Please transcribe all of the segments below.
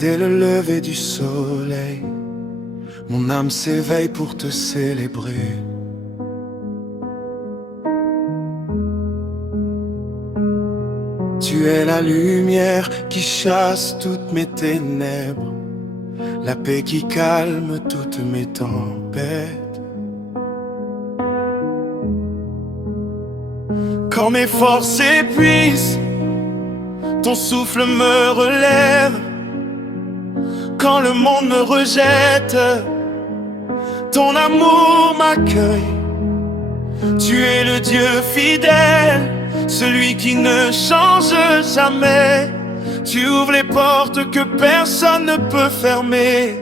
Dès le lever du soleil, mon âme s'éveille pour te célébrer. Tu es la lumière qui chasse toutes mes ténèbres, la paix qui calme toutes mes tempêtes. Quand mes forces s'épuisent, ton souffle me relève. Quand le monde me rejette, ton amour m'accueille. Tu es le Dieu fidèle, celui qui ne change jamais. Tu ouvres les portes que personne ne peut fermer.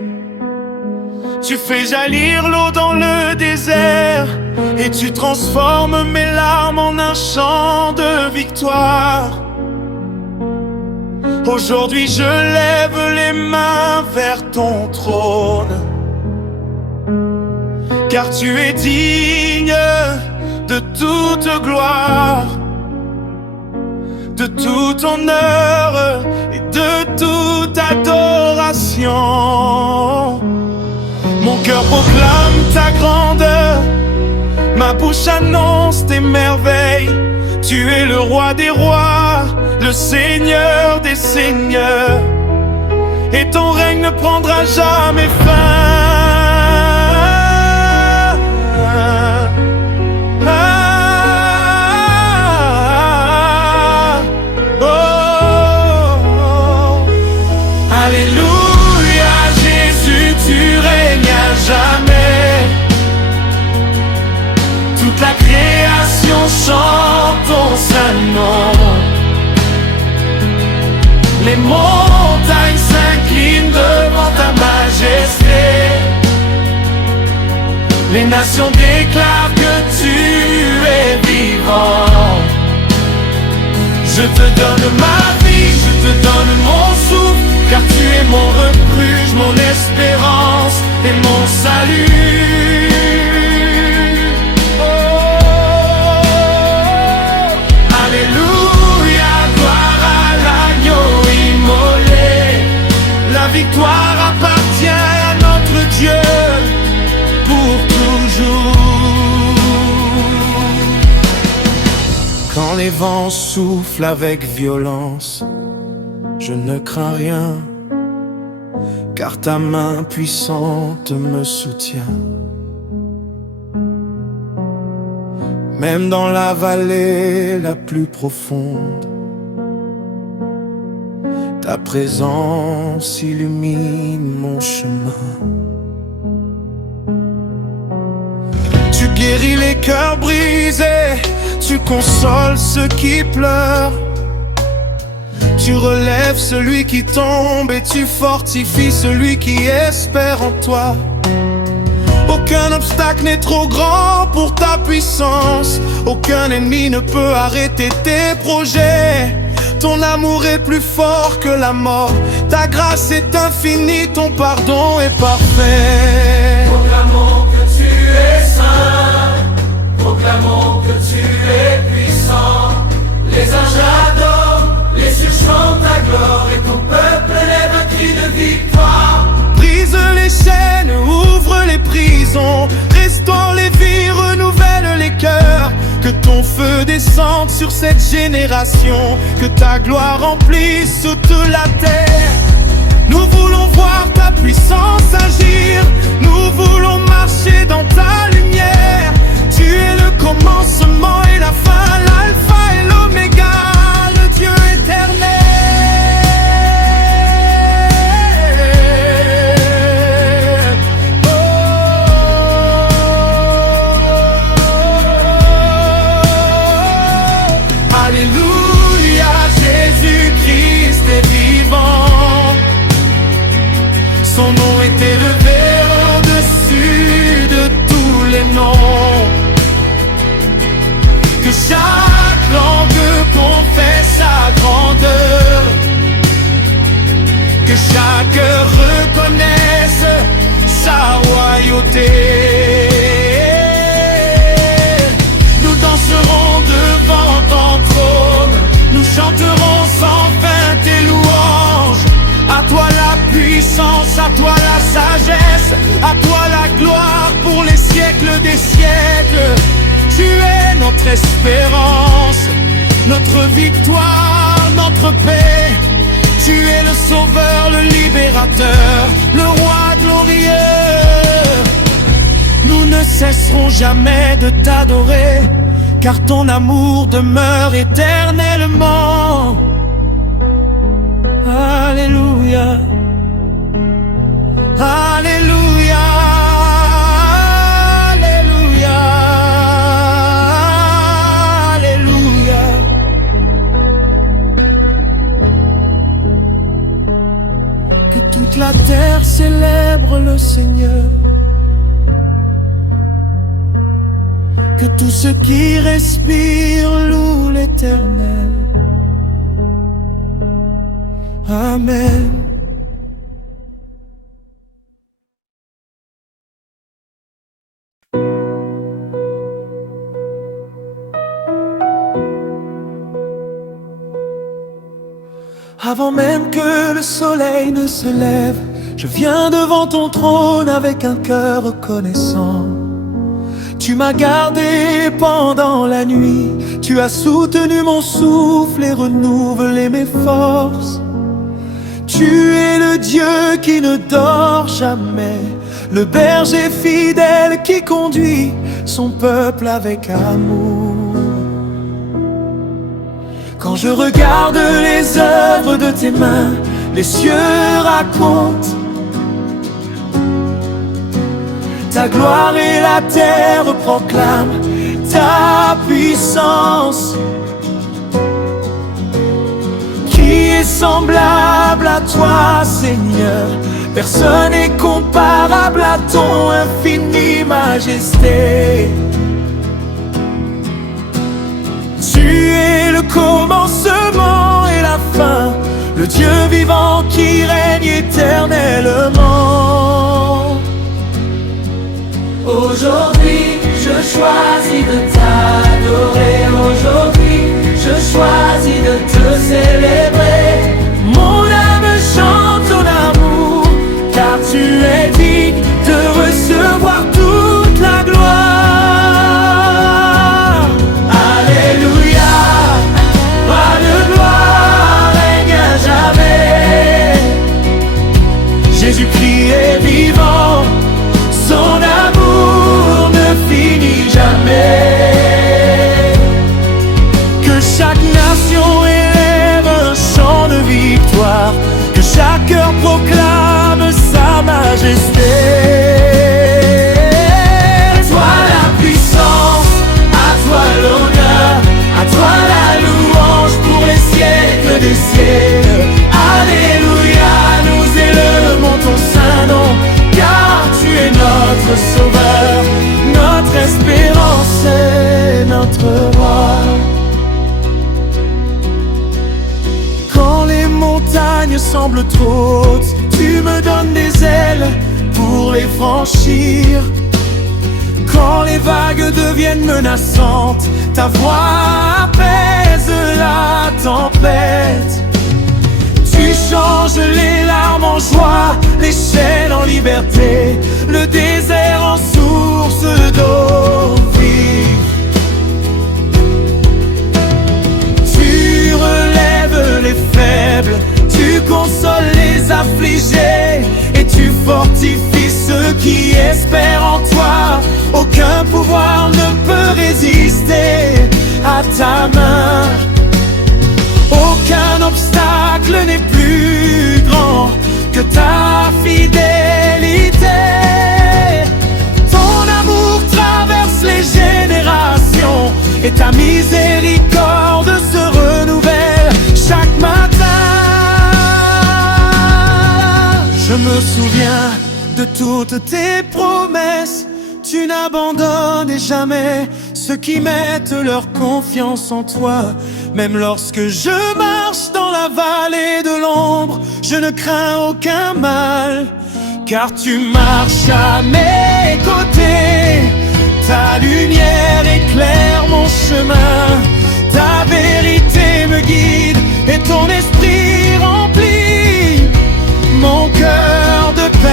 Tu fais jaillir l'eau dans le désert, et tu transformes mes larmes en un chant de victoire. Aujourd'hui je lève les mains vers ton trône, car tu es digne de toute gloire, de tout honneur et de toute adoration. Mon cœur proclame ta grandeur, ma bouche annonce tes merveilles. Tu es le roi des rois, le Seigneur des seigneurs, et ton règne ne prendra jamais fin. Alléluia, Jésus, tu règnes à jamais. Toute la création chante ton saint nom. Les montagnes s'inclinent devant ta majesté. Les nations déclarent que tu es vivant. Je te donne ma vie, je te donne mon souffle, car tu es mon refuge, mon espérance et mon salut. Victoire appartient à notre Dieu pour toujours. Quand les vents soufflent avec violence, je ne crains rien, car ta main puissante me soutient. Même dans la vallée la plus profonde, ta présence illumine mon chemin. Tu guéris les cœurs brisés, tu consoles ceux qui pleurent. Tu relèves celui qui tombe et tu fortifies celui qui espère en toi. Aucun obstacle n'est trop grand pour ta puissance, aucun ennemi ne peut arrêter tes projets. Ton amour est plus fort que la mort, ta grâce est infinie, ton pardon est parfait. Proclamons que tu es saint, proclamons que tu es puissant. Les anges adorent, les cieux chantent ta gloire, et ton peuple lève un cri de victoire. Brise les chaînes, ouvre les prisons, restaure les vies, renouvelle les cœurs. Que ton feu descende sur cette génération, que ta gloire remplisse toute la terre. Nous voulons voir ta puissance agir, nous voulons marcher dans ta lumière. Tu es le commencement et la fin, l'alpha et l'oméga, le Dieu éternel. Alléluia, Jésus-Christ est vivant. Son nom est élevé au-dessus de tous les noms. Que chaque langue confesse sa grandeur, que chaque cœur reconnaisse sa royauté. Nous danserons devant ton trône, nous chanterons sans fin tes louanges. À toi la À toi la sagesse, à toi la gloire pour les siècles des siècles. Tu es notre espérance, notre victoire, notre paix. Tu es le sauveur, le libérateur, le roi glorieux. Nous ne cesserons jamais de t'adorer, car ton amour demeure éternellement. Alléluia, Alléluia, Alléluia, Alléluia. Que toute la terre célèbre le Seigneur. Que tout ce qui respire loue l'Éternel. Amen. Avant même que le soleil ne se lève, je viens devant ton trône avec un cœur reconnaissant. Tu m'as gardé pendant la nuit, tu as soutenu mon souffle et renouvelé mes forces. Tu es le Dieu qui ne dort jamais, le berger fidèle qui conduit son peuple avec amour. Quand je regarde les œuvres de tes mains, les cieux racontent ta gloire et la terre proclament ta puissance. Qui est semblable à toi, Seigneur? Personne n'est comparable à ton infinie majesté. Tu es le commencement et la fin, le Dieu vivant qui règne éternellement. Aujourd'hui, je choisis de t'adorer. Aujourd'hui, je choisis de te célébrer. Mon âme chante ton amour, car tu es digne de recevoir toute la gloire. Alléluia, roi de gloire, règne à jamais. Jésus-Christ est vivant, son amour ne finit jamais. Que chaque nation élève un chant de victoire, que chaque cœur proclame sa majesté. À toi la puissance, à toi l'honneur, à toi la louange pour les siècles des siècles. Alléluia, nous élevons ton saint nom, car tu es notre sauveur, Notre espérance est notre roi. Quand les montagnes semblent trop hautes, tu me donnes des ailes pour les franchir. Quand les vagues deviennent menaçantes, ta voix apaise la tempête. Tu changes les larmes en joie, les chaînes en liberté, le désert en source d'eau vive. Tu relèves les faibles, tu consoles les affligés, et tu fortifies ceux qui espèrent en toi. Aucun pouvoir ne peut résister à ta main. Aucun obstacle n'est plus grand que ta fidélité. Ton amour traverse les générations, et ta miséricorde se renouvelle chaque matin. Je me souviens de toutes tes promesses. Tu n'abandonnes jamais ceux qui mettent leur confiance en toi. Même lorsque je marche dans la vallée de l'ombre, je ne crains aucun mal, car tu marches à mes côtés. Ta lumière éclaire mon chemin, ta vérité me guide et ton esprit remplit mon cœur de paix.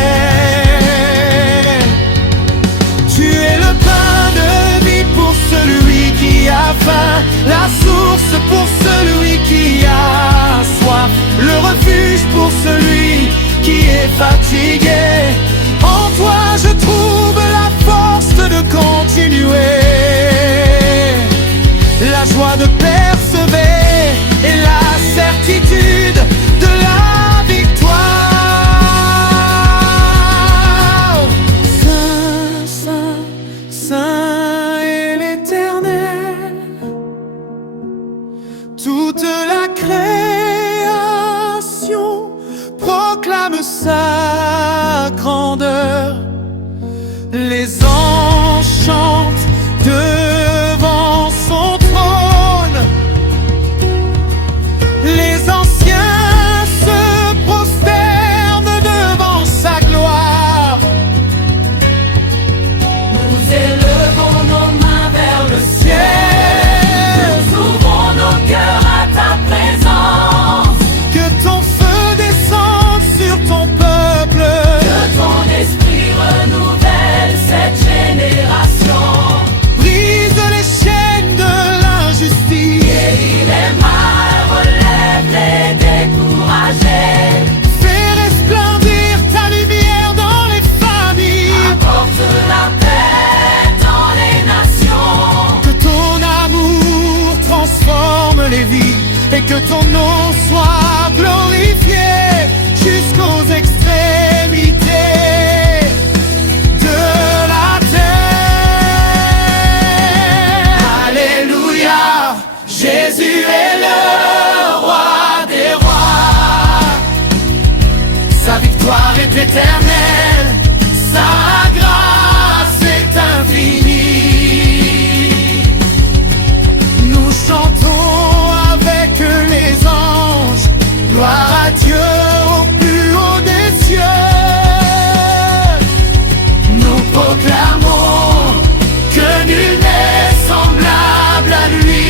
les anges chantent devant son trône. Les anciens se prosternent devant sa gloire. Nous élevons nos mains vers le ciel. Nous ouvrons nos cœurs à ta présence. Que ton feu descende sur ton peuple. Que ton esprit renouvelle cette génération. Brise les chaînes de l'injustice. Guéris les malades, relève les découragés. Fais resplendir ta lumière dans les familles. Apporte la paix dans les nations. Que ton amour transforme les vies et que ton nom soit glorifié jusqu'aux extrémités de la terre. Alléluia, Jésus est le roi des rois. Sa victoire est éternelle, sa grâce est infinie. Nous chantons avec les anges, gloire à Dieu au plus haut des cieux. Nous proclamons que nul n'est semblable à lui.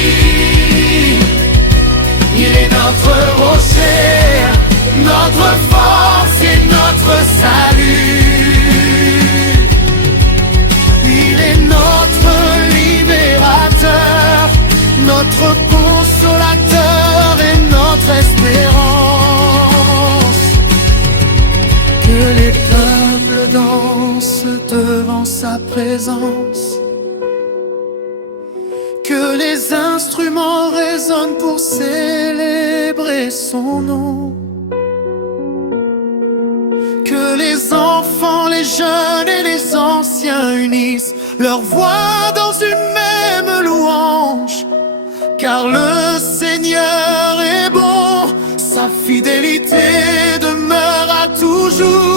Il est notre rocher, notre force et notre salut. Il est notre libérateur, notre consolateur et notre espérance. Que les peuples dansent devant sa présence. Que les instruments résonnent pour célébrer son nom. Que les enfants, les jeunes et les anciens unissent leur voix dans une même louange. Car le Seigneur est bon, sa fidélité demeurera toujours.